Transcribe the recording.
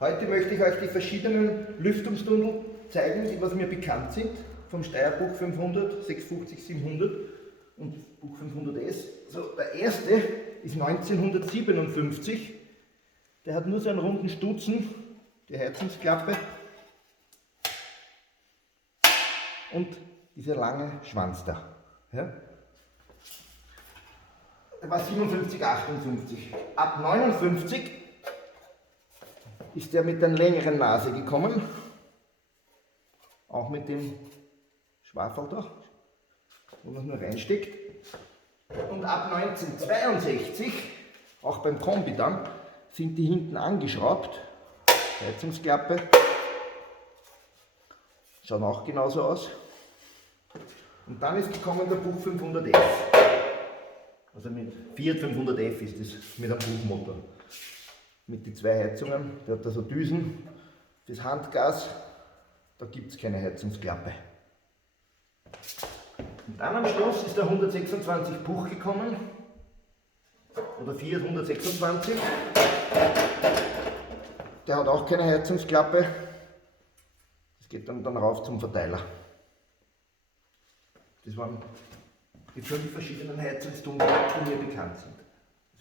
Heute möchte ich euch die verschiedenen Lüftungstunnel zeigen, die was mir bekannt sind, vom Steyr Buch 500, 650, 700 und Buch 500S. So, der erste ist 1957, der hat nur so einen runden Stutzen, die Heizungsklappe und dieser lange Schwanz da. Ja? Der war 57, 58. Ab 59 ist der mit der längeren Nase gekommen, auch mit dem Schwafel da, wo man es nur reinsteckt. Und ab 1962, auch beim Kombi dann, sind die hinten angeschraubt. Heizungsklappe, schaut auch genauso aus. Und dann ist gekommen der Buch 500F. Also mit Fiat 500F ist das mit einem Buchmotor. Mit den zwei Heizungen, der hat da so Düsen, das Handgas, da gibt es keine Heizungsklappe. Und dann am Schluss ist der 126 Buch gekommen, oder Fiat 126, der hat auch keine Heizungsklappe, das geht dann rauf zum Verteiler. Das waren die 5 verschiedenen Heizungstunnel, die mir bekannt sind.